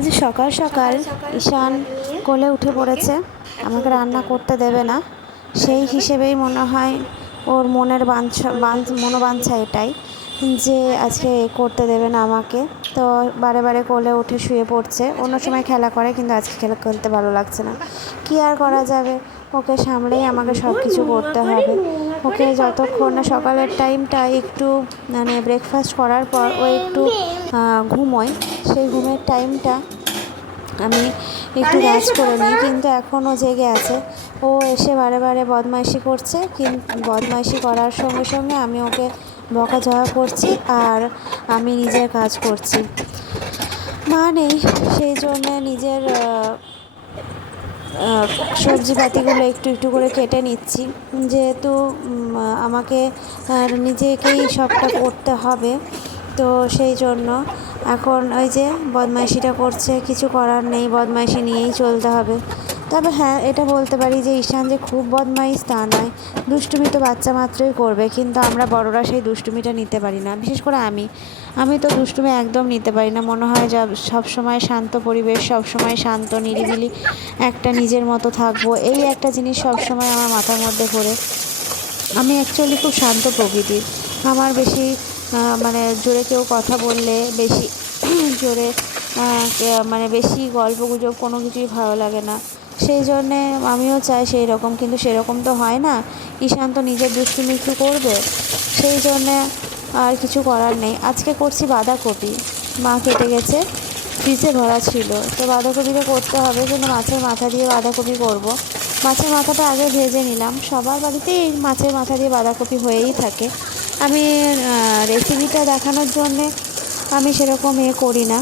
আজ সকাল সকাল ঈশান কোলে উঠে পড়েছে, আমাকে রান্না করতে দেবে না। সেই হিসেবেই মনে হয় ওর মনের মনোবাঞ্ছা এটাই যে আজকে করতে দেবে না আমাকে। তো বারে বারে কোলে উঠে শুয়ে পড়ছে। অন্য সময় খেলা করে, কিন্তু আজকে খেলতে ভালো লাগছে না। কি আর করা যাবে, ওকে সামলেই আমাকে সব কিছু করতে হবে। ওকে যতক্ষণ না সকালের টাইমটা একটু মানে ব্রেকফাস্ট করার পর ও একটু ঘুমোয়, সেই ঘুমের টাইমটা আমি একটু রেস্ট করে নিই, কিন্তু এখনও জেগে আছে। ও এসে বারে বারে বদমাইশি করছে, কিন্তু বদমাইশি করার সঙ্গে সঙ্গে আমি ওকে বকাঝকা করছি আর আমি নিজের কাজ করছি। মা নেই, সেই জন্যে নিজের সবজিপাতিগুলো একটু একটু করে কেটে নিচ্ছি, যেহেতু আমাকে নিজেকেই সবটা করতে হবে। তো সেই জন্য এখন ওই যে বদমাইশিটা করছে, কিছু করার নেই, বদমাইশি নিয়েই চলতে হবে। তবে হ্যাঁ, এটা বলতে পারি যে ঈশান যে খুব বদমাইশ তা নয়। দুষ্টুমি তো বাচ্চা মাত্রই করবে, কিন্তু আমরা বড়রা সেই দুষ্টুমিটা নিতে পারি না। বিশেষ করে আমি তো দুষ্টুমি একদম নিতে পারি না। মনে হয় যা সবসময় শান্ত পরিবেশ, সবসময় শান্ত নিরিবিলি একটা নিজের মতো থাকবো, এই একটা জিনিস সবসময় আমার মাথার মধ্যে ঘোরে। আমি অ্যাকচুয়ালি খুব শান্ত প্রকৃতির। আমার বেশি মানে জোরে কেউ কথা বললে, বেশি জোরে মানে বেশি গল্পগুজব কোনো কিছুই ভালো লাগে না। সেই জন্যে আমিও চাই সেই রকম, কিন্তু সেরকম তো হয় না। ঈশান তো নিজের দুষ্টুমি একটু করবে, সেই জন্যে আর কিছু করার নেই। আজকে করছি বাঁধাকপি, মা কেটে গেছে, ফ্রিজে ভরা ছিল। তো বাঁধাকপিটা করতে হবে, কিন্তু মাছের মাথা দিয়ে বাঁধাকপি করব। মাছের মাথাটা আগে ভেজে নিলাম। সবার বাড়িতেই মাছের মাথা দিয়ে বাঁধাকপি হয়েই থাকে। আমি রেসিপিটা দেখানোর জন্যে আমি সেরকম করি না,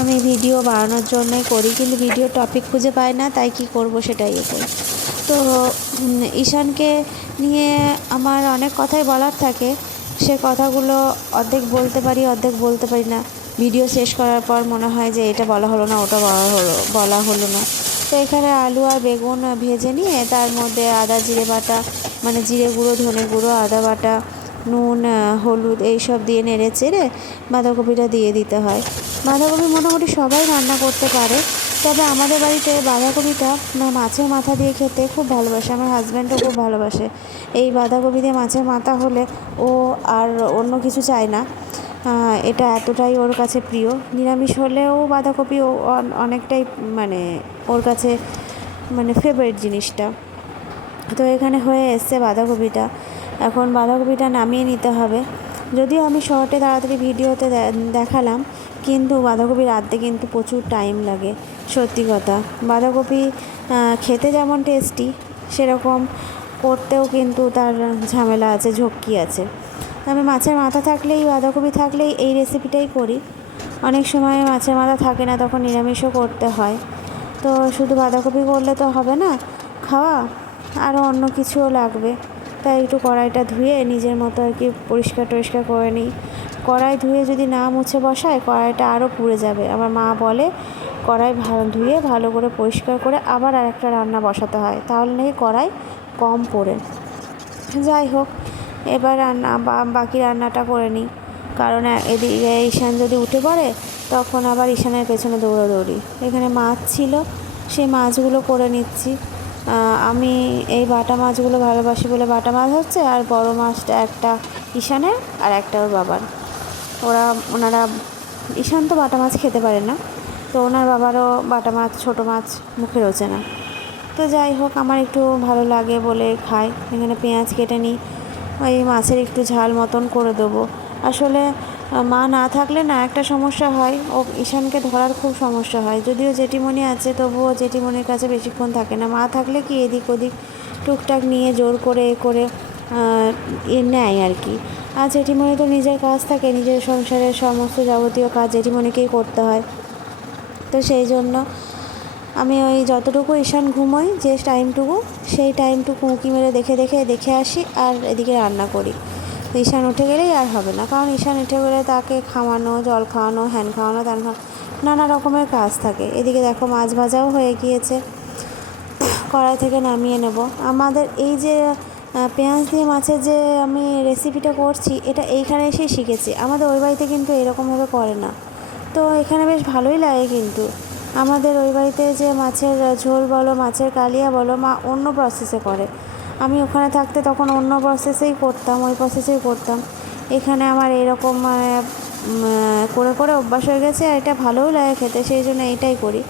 আমি ভিডিও বানানোর জন্যই করি, কিন্তু ভিডিও টপিক খুঁজে পাই না, তাই কি করব সেটাই করি। তো ঈশানকে নিয়ে আমার অনেক কথাই বলার থাকে, সে কথাগুলো অর্ধেক বলতে পারি, অর্ধেক বলতে পারি না। ভিডিও শেষ করার পর মনে হয় যে এটা বলা হলো না, ওটা বলা হলো না। তো এখানে আলু আর বেগুন ভেজে নিয়ে তার মধ্যে আদা জিরে বাটা, মানে জিরে গুঁড়ো, ধনে গুঁড়ো, আদা বাটা, নুন, হলুদ এইসব দিয়ে নেড়ে চেড়ে বাঁধাকপিটা দিয়ে দিতে হয়। বাঁধাকপি মোটামুটি সবাই রান্না করতে পারে, তবে আমাদের বাড়িতে বাঁধাকপিটা মাছের মাথা দিয়ে খেতে খুব ভালোবাসে। আমার হাজব্যান্ডও খুব ভালোবাসে। এই বাঁধাকপি দিয়ে মাছের মাথা হলে ও আর অন্য কিছু চায় না। এটা এতটাই ওর কাছে প্রিয়। নিরামিষ হলেও বাঁধাকপি ও অনেকটাই মানে ওর কাছে মানে ফেভারিট জিনিসটা। তো এখানে হয়ে এসছে বাঁধাকপিটা। এখন বাঁধাকপিটা নামিয়ে নিতে হবে। যদিও আমি শর্টে তাড়াতাড়ি ভিডিওতে দেখালাম, কিন্তু বাঁধাকপি রাঁধতে কিন্তু প্রচুর টাইম লাগে। সত্যি কথা, বাঁধাকপি খেতে যেমন টেস্টি, সেরকম করতেও কিন্তু তার ঝামেলা আছে, ঝক্কি আছে। আমি মাছের মাথা থাকলেই, বাঁধাকপি থাকলেই এই রেসিপিটাই করি। অনেক সময় মাছের মাথা থাকে না, তখন নিরামিষও করতে হয়। তো শুধু বাঁধাকপি করলে তো হবে না খাওয়া, আরও অন্য কিছুও লাগবে। তাই একটু কড়াইটা ধুয়ে নিজের মতো আর কি পরিষ্কার টরিষ্কার করে নিই। কড়াই ধুয়ে যদি না মুছে বসায়, কড়াইটা আরও পুড়ে যাবে। আমার মা বলে কড়াই ধুয়ে ভালো করে পরিষ্কার করে আবার আরেকটা রান্না বসাতে হয়, তাহলে নাকি কড়াই কম পোড়ে। যাই হোক, এবার বাকি রান্নাটা করে নিই, কারণ এদিকে ঈশান যদি উঠে পড়ে তখন আবার ঈশানের পেছনে দৌড়াদৌড়ি। এখানে মাছ ছিল, সেই মাছগুলো করে নিচ্ছি। আমি এই বাটা মাছগুলো ভালোবাসি বলে বাটা মাছ হচ্ছে, আর বড় মাছটা একটা ঈশানের আর একটা ওর বাবার। ওনারা ঈশান তো বাটা মাছ খেতে পারে না, তো ওনার বাবারও বাটা মাছ, ছোটো মাছ মুখে রোচে না। তো যাই হোক, আমার একটু ভালো লাগে বলে খাই। এখানে পেঁয়াজ কেটে নিই, ওই মাছের একটু ঝাল মতন করে দেবো। আসলে মা না থাকলে না একটা সমস্যা হয়, ও ঈশানকে ধরার খুব সমস্যা হয়। যদিও জেঠিমণি আছে, তবুও জেঠিমণির কাছে বেশিক্ষণ থাকে না। মা থাকলে কি এদিক ওদিক টুকটাক নিয়ে জোর করে নেয় আর কি। আর জেঠিমণি তো নিজের কাজ থাকে, নিজের সংসারের সমস্ত যাবতীয় কাজ জেঠিমণিকেই করতে হয়। তো সেই জন্য আমি ওই যতটুকু ঈশান ঘুমোই, যে টাইমটুকু, সেই টাইমটুকু উঁকি মেরে দেখে আসি, আর এদিকে রান্না করি। ঈশান উঠে গেলেই আর হবে না, কারণ ঈশান উঠে গেলে তাকে খাওয়ানো, জল খাওয়ানো, হ্যান খাওয়ানো, ত্যান খাওয়ানো, নানা রকমের কাজ থাকে। এদিকে দেখো মাছ ভাজাও হয়ে গিয়েছে, কড়াই থেকে নামিয়ে নেব। আমাদের এই যে পেঁয়াজ দিয়ে মাছের যে আমি রেসিপিটা করছি, এটা এইখানে এসেই শিখেছি। আমাদের ওই বাড়িতে কিন্তু এরকমভাবে করে না। তো এখানে বেশ ভালোই লাগে কিন্তু। আমাদের ওই বাড়িতে যে মাছের ঝোল বলো, মাছের কালিয়া বলো, মা অন্য প্রসেসে করে। আমি ওখানে থাকতে তখন অন্য প্রসেসেই করতাম, ওই প্রসেসেই করতাম। এখানে আমার এরকম মানে করে করে অভ্যাস হয়ে গেছে, আর এটা ভালোও লাগে খেতে, সেই জন্য এইটাই করি।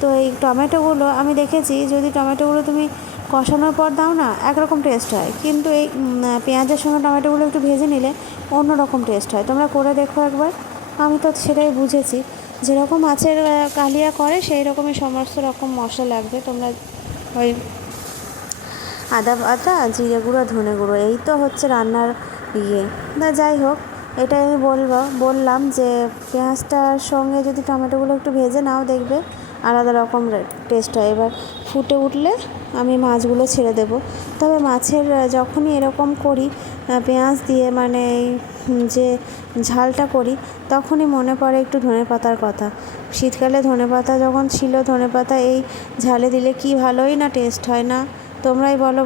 তো এই টমেটোগুলো আমি দেখেছি, যদি টমেটোগুলো তুমি কষানোর পর দাও না, একরকম টেস্ট হয়, কিন্তু এই পেঁয়াজের সঙ্গে টমেটোগুলো একটু ভেজে নিলে অন্য রকম টেস্ট হয়। তোমরা করে দেখো একবার। আমি তো সেটাই বুঝেছি। যেরকম মাছের কালিয়া করে সেই রকমই সমস্ত রকম মশলা লাগবে। তোমরা ওই আদা বাটা, জিরে গুঁড়ো, ধনে গুঁড়ো, এই তো হচ্ছে রান্নার ইয়ে। না যাই হোক, এটাই আমি বললাম যে পেঁয়াজটার সঙ্গে যদি টমেটোগুলো একটু ভেজে নাও, দেখবে আলাদা রকম টেস্ট হয়। এবার ফুটে উঠলে আমি মাছগুলো ছেড়ে দেবো। তবে মাছের যখনই এরকম করি পেঁয়াজ দিয়ে, মানে এই যে ঝালটা করি, তখনই মনে পড়ে একটু ধনেপাতার কথা। শীতকালে ধনেপাতা যখন ছিল, ধনেপাতা এই ঝালে দিলে কী ভালোই না টেস্ট হয় না। তোমরাই বলো।